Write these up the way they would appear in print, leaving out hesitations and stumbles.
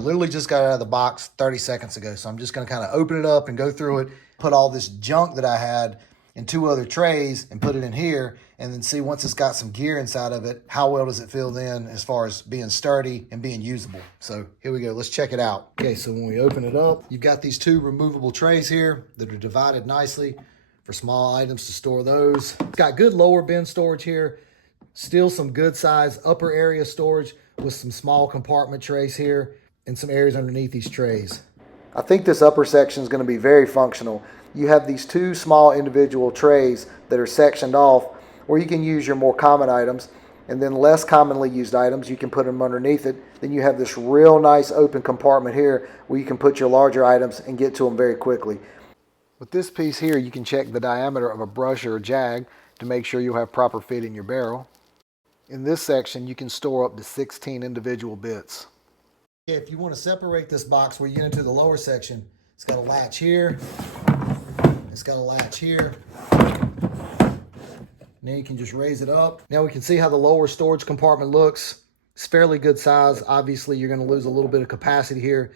Literally just got out of the box 30 seconds ago, so I'm just going to kind of open it up and go through it, put all this junk that I had in 2 other trays and put it in here, and then see once it's got some gear inside of it, how well does it feel then as far as being sturdy and being usable. So here we go, let's check it out. Okay, so when we open it up, you've got these 2 removable trays here that are divided nicely for small items to store those. It's got good lower bin storage here, still some good size upper area storage with some small compartment trays here and some areas underneath these trays. I think this upper section is going to be very functional. You have these 2 small individual trays that are sectioned off where you can use your more common items, and then less commonly used items, you can put them underneath it. Then you have this real nice open compartment here where you can put your larger items and get to them very quickly. With this piece here, you can check the diameter of a brush or a jag to make sure you'll have proper fit in your barrel. In this section, you can store up to 16 individual bits. If you want to separate this box where you get into the lower section, it's got a latch here, it's got a latch here. Now you can just raise it up. Now we can see how the lower storage compartment looks. It's fairly good size. Obviously, you're going to lose a little bit of capacity here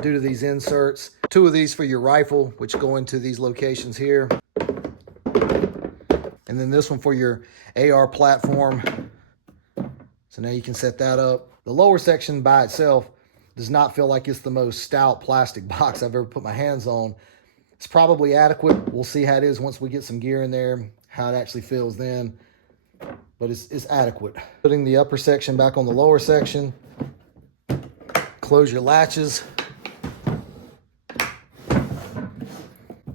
due to these inserts. 2 of these for your rifle, which go into these locations here. And then this one for your AR platform. So now you can set that up. The lower section by itself does not feel like it's the most stout plastic box I've ever put my hands on. It's probably adequate. We'll see how it is once we get some gear in there, how it actually feels then. But it's adequate. Putting the upper section back on the lower section. Close your latches.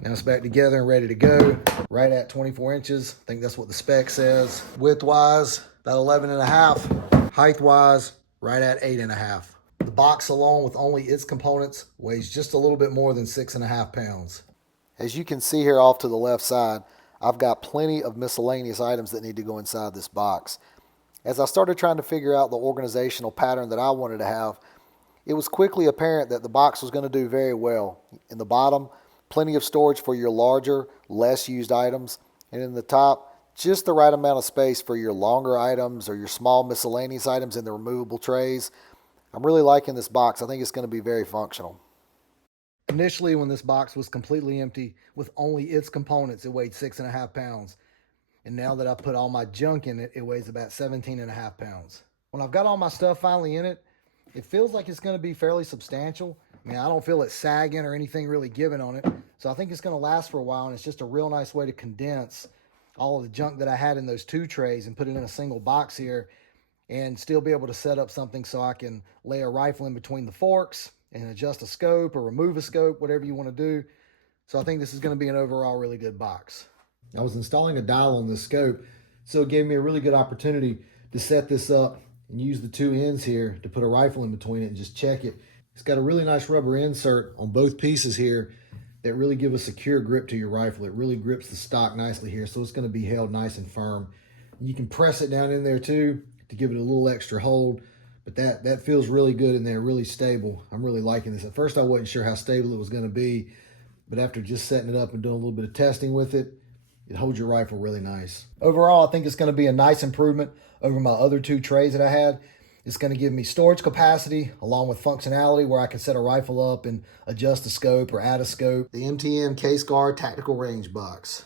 Now it's back together and ready to go. Right at 24 inches. I think that's what the spec says. Width-wise, about 11.5. Height-wise, right at 8.5. The box alone with only its components weighs just a little bit more than 6.5 pounds. As you can see here off to the left side, I've got plenty of miscellaneous items that need to go inside this box. As I started trying to figure out the organizational pattern that I wanted to have, it was quickly apparent that the box was going to do very well. In the bottom, plenty of storage for your larger, less used items, and in the top, just the right amount of space for your longer items or your small miscellaneous items in the removable trays. I'm really liking this box. I think it's going to be very functional. Initially, when this box was completely empty with only its components, it weighed 6.5 pounds. And now that I put all my junk in it, it weighs about 17.5 pounds. When I've got all my stuff finally in it, it feels like it's going to be fairly substantial. I mean, I don't feel it sagging or anything really giving on it. So I think it's going to last for a while, and it's just a real nice way to condense all of the junk that I had in those 2 trays and put it in a single box here and still be able to set up something so I can lay a rifle in between the forks and adjust a scope or remove a scope, whatever you want to do. So I think this is going to be an overall really good box. I was installing a dial on this scope, so it gave me a really good opportunity to set this up and use the 2 ends here to put a rifle in between it and just check it. It's got a really nice rubber insert on both pieces here that really give a secure grip to your rifle. It really grips the stock nicely here, so it's going to be held nice and firm. You can press it down in there too to give it a little extra hold, but that feels really good in there, really stable. I'm really liking this. At first I wasn't sure how stable it was going to be, but after just setting it up and doing a little bit of testing with it, it holds your rifle really nice. Overall, I think it's going to be a nice improvement over my other 2 trays that I had. It's going to give me storage capacity along with functionality where I can set a rifle up and adjust the scope or add a scope. The MTM Case Guard Tactical Range Box.